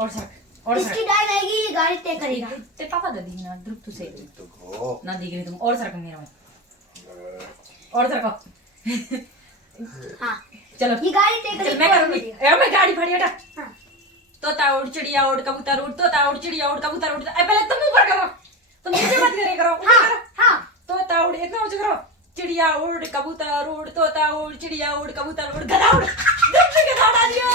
और सर और इसकी डाल आएगी ये गाड़ी तय करेगा। ते पापा दे दी ना ध्रुव तू से ना दिख रही तुम और सर मेरा में और सर को हाँ चलो ये गाड़ी तय करेगी। मैं करूंगी मैं गाड़ी फाड़ी हटा। हाँ तोता उड़ चिड़िया उड़ कबूतर उड़ तोता उड़ चिड़िया उड़ कबूतर उड़ पहले तुम ऊपर करो तुम नीचे मत करे करो। हाँ हाँ तोता उड़ इतना ऊंचा करो चिड़िया उड़ कबूतर उड़ तोता उड़ चिड़िया उड़ कबूतर उड़ गधा उड़ गधा उड़ा दिया।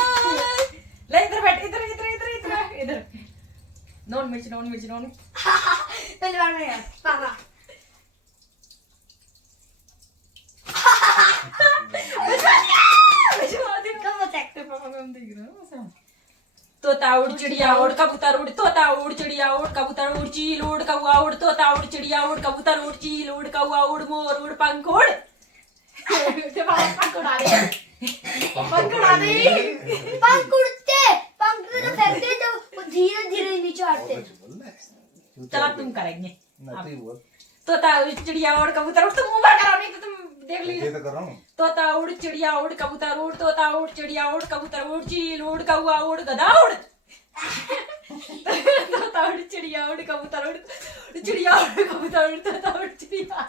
ले इधर बैठ इधर इधर इधर इधर इधर नॉन मिर्च नॉन मिर्च नॉन पहले बार में पापा कब बताते पापा को हम देख रहे हैं। तोता उड़ चिड़िया उड़ कबूतर उड़ तोता उड़ चिड़िया उड़ कबूतर उड़ चील उड़ कौआ उड़ तोता उड़ चिड़िया उड़ कबूतर उड़ चील उड़ कौआ उड़ मोर उड़ पंख उड़ पंख उड़ा दे पंख उड़ा दे पंख उड़ते पंख तो फैलते तो धीरे धीरे नीचे आते। चलो तुम करेंगे तोता उड़ चिड़िया उड़ कबूतर उड़ तुम ऊपर करो नहीं तो तुम देख लीजिए तो कर रहा हूं। तोता उड़ चिड़िया उड़ कबूतर उड़ तोता उड़ चिड़िया उड़ कबूतर उड़ चील उड़ कौआ उड़ गधा उड़ तोता उड़ चिड़िया उड़ कबूतर उड़ चिड़िया उड़ कबूतर उड़ तोता उड़ चिड़िया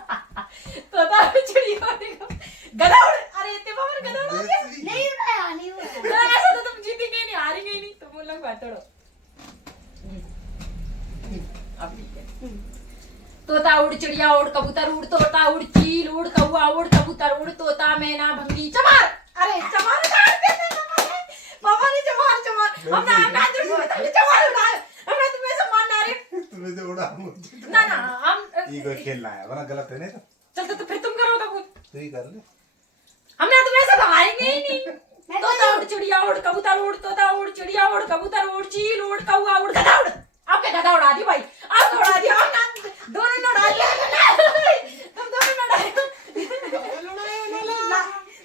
उड़ गधा उड़। अरे इतने पावर गधा उड़ नहीं उड़ाया नहीं उड़ाया ऐसा तो तुम जीतेंगे नहीं हारेंगे नहीं तुम लोग बात तोड़ो। अब ठीक है तोता उड़ चिड़िया उड़ कबूतर उड़ तोता उड़ चील उड़ कौआ उड़ कबूतर उड़ तोता मैना भंगी चमार। अरे चमार उड़ाते थे पापा ने चमार हमने चमार उड़ाया हमने तुम्हें सम्मान ना रे तुम्हें से उड़ा ना ना हम ये कोई खेलना है वरना गलत है नहीं तो चलते तो फिर तुम करो तो कुछ तू ही कर ले हमने तुम्हें ऐसा दबाएंगे ही नहीं। तोता उड़ चिड़िया उड़ कबूतर उड़ तोता उड़ चिड़िया उड़ कबूतर उड़ चील उड़ कौआ उड़ गधा उड़। आपके गधा उड़ा दी भाई आपको उड़ा दिया हम दोनों ने उड़ा दिया तुम दोनों ने उड़ाया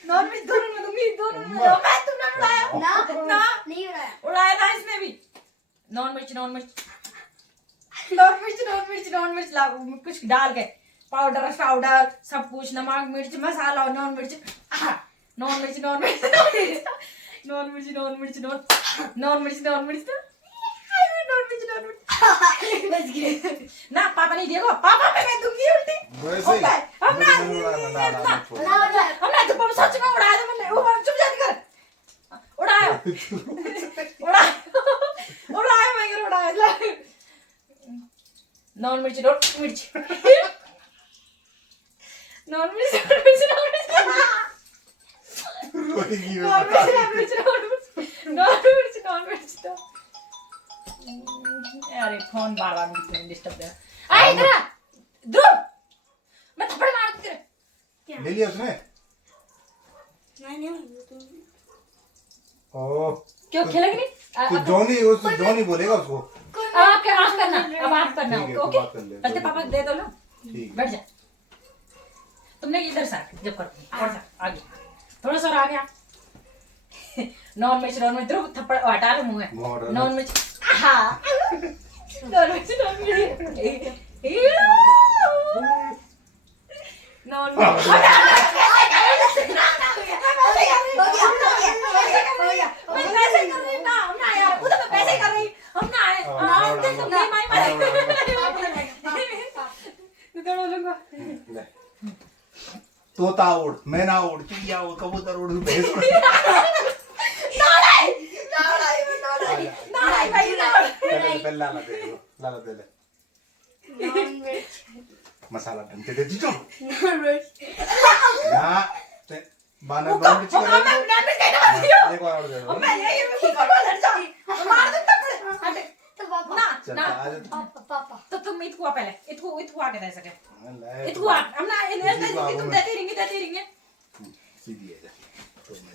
नॉन वेज दोनों में दूंगी दोनों में मैं तुमने उड़ाया ना ना नहीं उड़ाया उड़ाया था इसने भी। नॉन मिर्च नॉन मिर्च नॉन मिर्च नॉन मिर्च नॉन मिर्च ला कुछ डाल के पाउडर पाउडर सब कुछ नमक मिर्च मसाला और नॉन मिर्च नॉन मिर्च नॉन मिर्च नॉन मिर्च नॉन मिर्च नॉन मिर्च नॉन मिर्च बच गए ना पापा नहीं देखो पापा पे मैं दूंगी उल्टी हमने तो पापा सच में उड़ाया था मैंने वो चुप जा कर उड़ाया उड़ाया उड़ाया मैं कर उड़ाया नॉन मिर्च नॉन मिर्च नॉन मिर्च नॉन मिर्च नॉन मिर्च अरे फोन बार बार मुझे डिस्टर्ब कर आए इधर ध्रुव मैं थप्पड़ मार दूं तेरे ले लिया उसने नहीं ओ क्यों खेलेंगे नहीं तो जॉनी बोलेगा उसको अब आप करना अब आप करना ओके पहले पापा दे दो ना ठीक बैठ जा तुमने इधर से जब करो और आगे थोड़ा सा आ गया नॉन मिर्च ध्रुव थप्पड़ हटा लो मुंह में नॉन मिर्च हाँ नॉन मिर्च नॉन तोता उड़ मैना उड़ चिड़िया उड़ कबूतर उड़ भैंस उड़ लाला दे ले मसाला ढंग दे दीजो ना बानर बानर चिकन एक बार और दे दो मैं ये लड़ जाऊं मार दे थप्पड़ तो पापा ना पापा तो तुम इतको पहले इतको आके दे सके इतको हम ना इन्हें तुम देते रहेंगे सीधी है तो मैं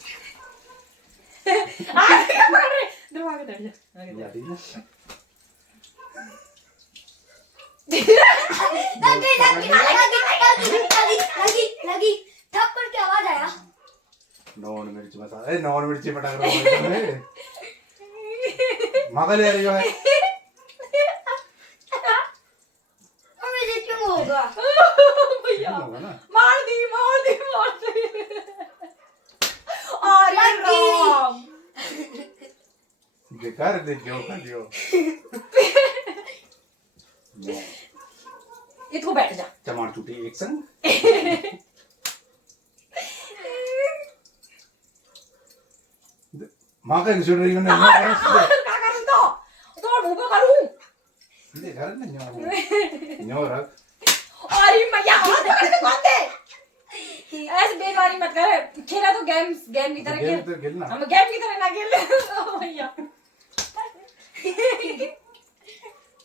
आगे क्या पकड़ रहे दो आगे बैठ जा आगे लगी थप्पड़ की आवाज आया। नॉन मिर्च मसाला नॉन मिर्ची पटक रहा है मगल है जो है मुझे क्यों होगा भैया मार दी अरे राम देख कर दे जो कर दियो इतको बैठ जा टमाटर टूटी एक संग मां का गुजर रही है ना का करूं तो मुंह पे करूं ये घर में न्यो रख अरे मैया कौन दे ऐसे बेवारी मत कर खेला तो गेम की तरह खेल तो खेलना हम गेम की तरह ना खेल भैया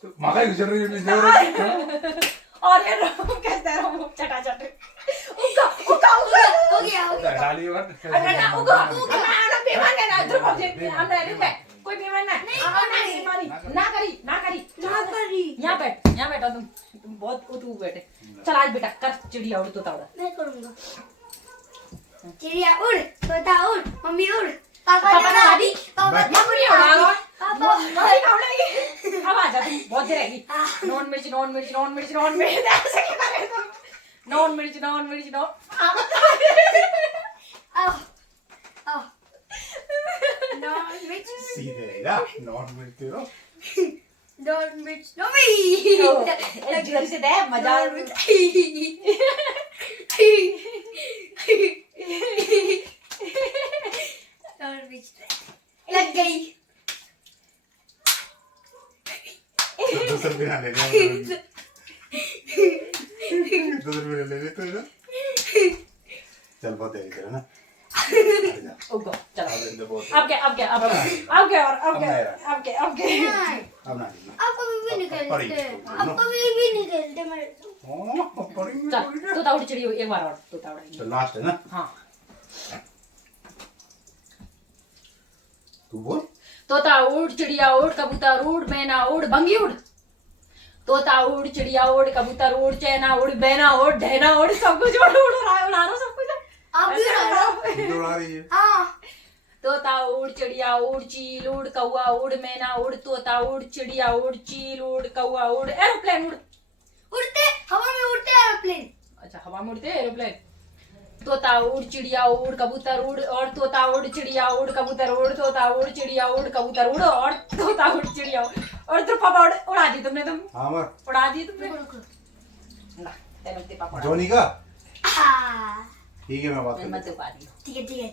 तो मां का गुजर रही है जो और ये रोम कैसे रोम चटा चट उका हो गया डाली मत ना उका ना बेमान है ना इधर मुझे हम रह पे कोई बेमान ना ना करी यहाँ बैठो तुम बहुत उतू बैठे चल आज बेटा कर चिड़िया उड़ तोता उड़ा मैं करूंगा चिड़िया उड़ तोता उड़ मम्मी उड़ पापा दादी पापा मम्मी उड़ा पापा मम्मी उड़ेगी अब आ जा तुम बहुत देर रहेगी नॉन मिर्च ऐसे क्या कर रहे हो तुम नॉन मिर्च आओ आओ नॉन मिर्च सीधे ना नॉन मिर्च तेरो नॉन मिर्च मम्मी एक जोर से दे मजा नॉन मिर्च लग गई दूसरा बिना ले ले तो ना चल बहुत है इधर ना ओगो चलो अब अब क्या अब ना आप कभी भी निकलते मेरे चल तो ताउड़ चिड़िया एक बार और तो ताउड़ तो लास्ट है ना हाँ तू बोल तोता उड़ चिड़िया उड़ कबूतर उड़ मैना उड़ बंगी उड़ तोता उड़ चिड़िया उड़ कबूतर उड़ चैना उड़ बैना उड़ ढैना उड़ सब कुछ उड़ा सब कुछ आप भी उड़ा रही है हाँ तोता उड़ चिड़िया उड़ चील उड़ कौआ उड़ मैना उड़ तोता उड़ चिड़िया उड़ चील उड़ कौआ उड़ एरोप्लेन उड़ उड़ते हवा में उड़ते एरोप्लेन अच्छा हवा में उड़ते एरोप्लेन तोता उड़ चिड़िया उड़ कबूतर उड़ और तोता उड़ चिड़िया उड़ कबूतर उड़ तोता उड़ चिड़िया उड़ कबूतर उड़ और तोता उड़ चिड़िया और तो पापा उड़ा दी तुमने हाँ मर उड़ा दी तुमने ना तेरे पापा जोनी का हाँ ठीक है मैं बात मत उड़ा दी ठीक है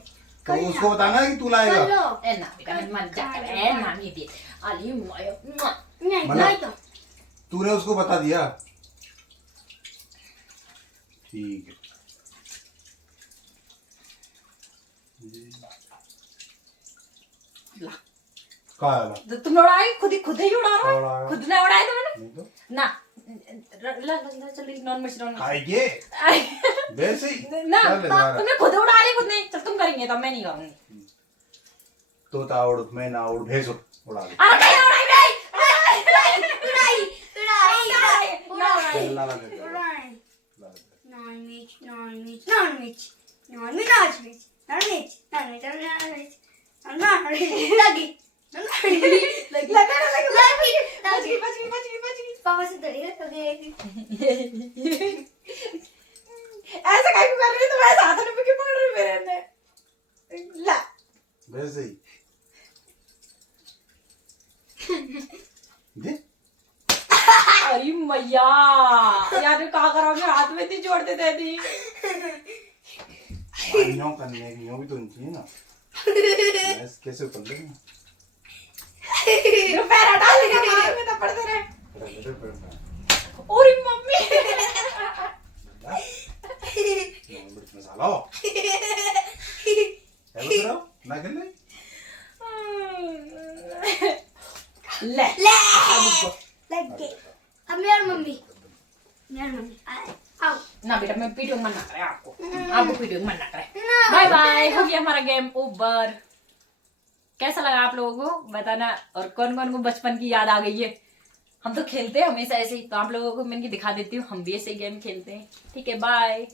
तो उसको बताना कि तू लाएगा ए ना बेटा मन जा कर ए ना नहीं दे अली नहीं मतलब- नहीं तो तूने उसको बता दिया ठीक है ला कहाँ है ला? तो तुम उड़ाए खुद ही उड़ा रहा उड़ाया। खुद ने उड़ाए तुमने नहीं तो ना चल नॉन मिर्च नॉन खाएंगे वैसे ही ना चल दोबारा। तुमने खुद उड़ा ली खुद नहीं चल तुम करेंगे तो मैं नहीं करूंगी तोता उड़ मैना उड़ भैंस उड़ा दे अरे नहीं उड़ाई ला ला दे पापा से डरिए ऐसा काहे कर रही है तो मैं साथ में क्यों पकड़ रही मेरे ने ला वैसे ही दे अरे मैया यार क्या करोगे हाथ में नहीं जोड़ देते थी न्यों करने की न्यों भी तो चाहिए ना कैसे कर लेंगे जो पैर हटा लेगा मार में थप्पड़ दे रहे ओरी मम्मी मिर्च मसाला हो है वो तेरा ना कर ले ले लग गए अब मेरी मम्मी आओ ना बेटा मैं वीडियो मन ना करे आपको वीडियो मन ना करे बाय बाय हो गया हमारा गेम ओवर कैसा लगा आप लोगों को बताना और कौन कौन को बचपन की याद आ गई है हम तो खेलते हैं हमेशा ऐसे ही तो आप लोगों को मैं दिखा देती हूँ हम भी ऐसे गेम खेलते हैं ठीक है बाय